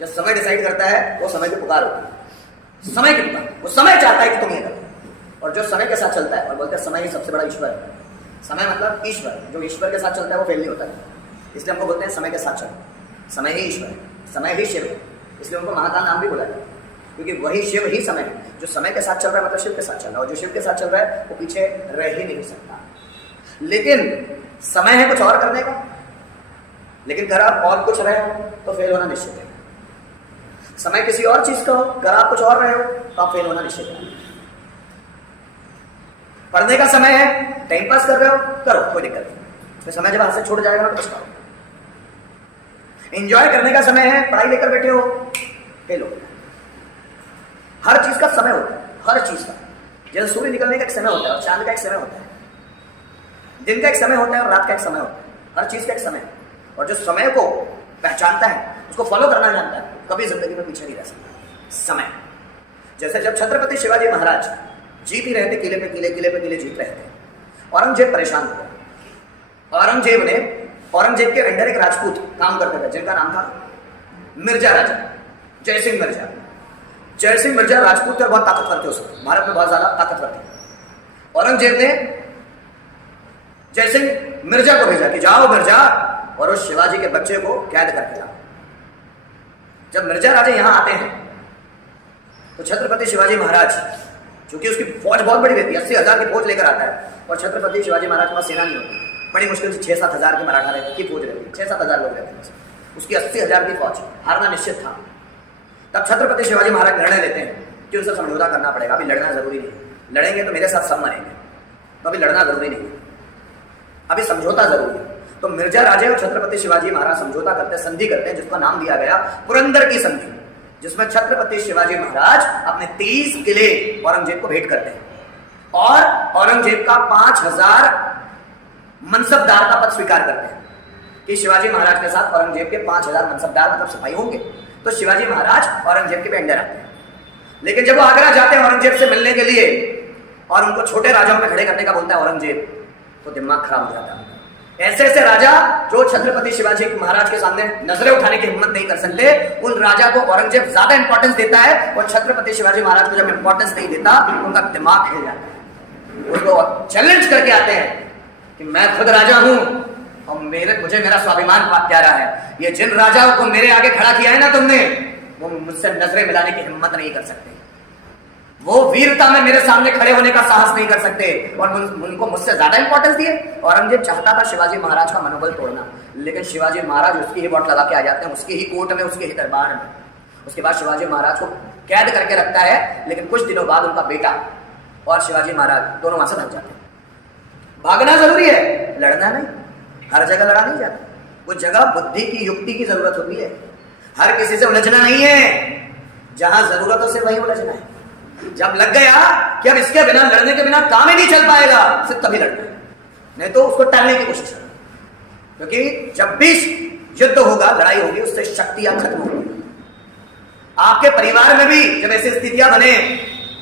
जो समय डिसाइड करता है वो समय की पुकार होती है, समय की पुकार। वो समय चाहता है कि तुम ये करो, और जो समय के साथ चलता है, और बोलते हैं समय ही सबसे बड़ा ईश्वर है। समय मतलब ईश्वर, जो ईश्वर के साथ चलता है वो फेल नहीं होता है, इसलिए हमको बोलते हैं समय के साथ चलो। समय ही ईश्वर है, समय ही शिव है, इसलिए उनको महाकाल नाम भी बोला जाता है, क्योंकि वही शिव ही समय है। जो समय के साथ चल रहा है मतलब शिव के साथ चल रहा है, और जो शिव के साथ चल रहा है वो पीछे रह ही नहीं सकता। लेकिन समय है कुछ और करने का, लेकिन अगर आप और कुछ रहे हो तो फेल होना निश्चित है। समय किसी और चीज का हो, अगर आप कुछ और रहे हो तो आप फेल होना निश्चित है। पढ़ने का समय है, टाइम पास कर रहे हो, करो, कोई दिक्कत नहीं, तो समय जब हाथ से छूट जाएगा तो पछताओ। एंजॉय करने का समय है, पढ़ाई लेकर बैठे हो, फेल हो। हर चीज का समय होता है, हर चीज का। जैसे सूर्य निकलने का एक समय होता है और चांद का एक समय होता है, दिन का एक समय होता है और रात का एक समय होता है, हर चीज का एक समय है। और जो समय को पहचानता है, उसको फॉलो करना जानता है, कभी जिंदगी में पीछे नहीं रह सकता। समय जैसे जब छत्रपति शिवाजी महाराज जीत ही रहे थे, किले पे किले जीत रहे थे, औरंगजेब परेशान हो गया। औरंगजेब के अंडर एक राजपूत काम करते थे जिनका नाम था मिर्जा राजा, जय सिंह मिर्जा। जय सिंह मिर्जा राजपूत थे और बहुत ताकतवर थे, उस वक्त भारत में बहुत ज्यादा ताकतवर थे। औरंगजेब ने जय सिंह मिर्जा को भेजा कि जाओ मिर्जा और उस शिवाजी के बच्चे को कैद करके लाओ। जब मिर्जा राजा यहां आते हैं तो छत्रपति शिवाजी महाराज, क्योंकि उसकी फौज बहुत बड़ी रहती है, 80,000 की फौज लेकर आता है, और छत्रपति शिवाजी महाराज के पास सेना नहीं होती, बड़ी मुश्किल से 6-7 हजार के मराठा की फौज रहती है, 6-7 हजार लोग रहते हैं, उसकी 80,000 की फौज, हारना निश्चित था। तब छत्रपति शिवाजी महाराज निर्णय लेते हैं कि उनसे समझौता करना पड़ेगा, अभी लड़ना जरूरी नहीं, लड़ेंगे तो मेरे साथ सब मरेंगे, तो अभी लड़ना जरूरी नहीं, अभी समझौता जरूरी है। तो मिर्जा राजे और छत्रपति शिवाजी महाराज समझौता करते हैं, संधि करते हैं, जिसका नाम दिया गया पुरंदर की संधि, जिसमें छत्रपति शिवाजी महाराज अपने 30 किले औरंगजेब को भेंट करते हैं और औरंगजेब का 5,000 मनसबदार का पद स्वीकार करते हैं कि शिवाजी महाराज के साथ औरंगजेब के 5,000 मनसबदार मतलब सिपाही होंगे। तो शिवाजी महाराज औरंगजेब के अंडर आते हैं। लेकिन जब वो आगरा जाते हैं औरंगजेब से मिलने के लिए और उनको छोटे राजाओं में खड़े करने का बोलता है औरंगजेब, तो दिमाग खराब हो जाता है। ऐसे ऐसे राजा जो छत्रपति शिवाजी महाराज के सामने नजरें उठाने की हिम्मत नहीं कर सकते, उन राजा को औरंगजेब ज्यादा इंपॉर्टेंस देता है, और छत्रपति शिवाजी महाराज को जब इंपॉर्टेंस नहीं देता उनका दिमाग हिल जाता है। उनको चैलेंज करके आते हैं कि मैं खुद राजा हूं और मुझे मेरा स्वाभिमान प्यारा है, ये जिन राजाओं को मेरे आगे खड़ा किया है ना तुमने, वो मुझसे नजरें मिलाने की हिम्मत नहीं कर सकते, वो वीरता में मेरे सामने खड़े होने का साहस नहीं कर सकते, और उनको मुझसे ज्यादा इंपॉर्टेंस दिए। औरंगजेब चाहता था शिवाजी महाराज का मनोबल तोड़ना, लेकिन शिवाजी महाराज उसकी ही वोट लगा के आ जाते हैं, उसकी ही कोर्ट में, उसके ही दरबार में। उसके बाद शिवाजी महाराज को कैद करके रखता है, लेकिन कुछ दिनों बाद उनका बेटा और शिवाजी महाराज दोनों वहां से भाग जाते हैं। भागना जरूरी है, लड़ना नहीं, हर जगह लड़ा नहीं जाता, वो जगह बुद्धि की, युक्ति की जरूरत होती है। हर किसी से उलझना नहीं है, जहां जरूरत हो से वही उलझना है। जब लग गया कि अब इसके बिना, लड़ने के बिना काम ही नहीं चल पाएगा, सिर्फ तभी लड़ना है, नहीं तो उसको टालने की कोशिश करना। क्योंकि जब भी युद्ध होगा, लड़ाई होगी, उससे शक्तियां खत्म होंगी। आपके परिवार में भी जब ऐसी स्थितियां बने,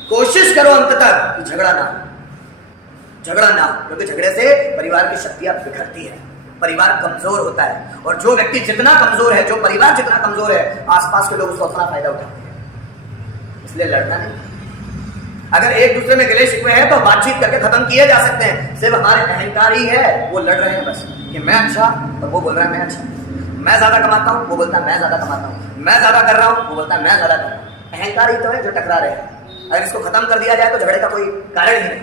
कोशिश करो अंत तक कि झगड़ा ना, क्योंकि झगड़े से परिवार की शक्तियां बिखरती है, परिवार कमजोर होता है, और जो व्यक्ति जितना कमजोर है, जो परिवार जितना कमजोर है, आसपास के लोग उसको अपना फायदा उठाते हैं। इसलिए लड़ना नहीं। अगर एक दूसरे में गिले शिकवे हैं तो बातचीत करके खत्म किए जा सकते हैं। सिर्फ हमारे अहंकार ही है, वो लड़ रहे हैं बस, कि मैं अच्छा और वो बोल रहा है मैं अच्छा, मैं ज्यादा कमाता हूँ, वो बोलता है मैं ज्यादा कमाता हूँ, मैं ज्यादा कर रहा हूँ, वो बोलता है मैं ज्यादा कर रहा हूँ। अहंकार ही तो है जो टकरा रहे हैं। अगर इसको खत्म कर दिया जाए तो झगड़े का कोई कारण ही नहीं।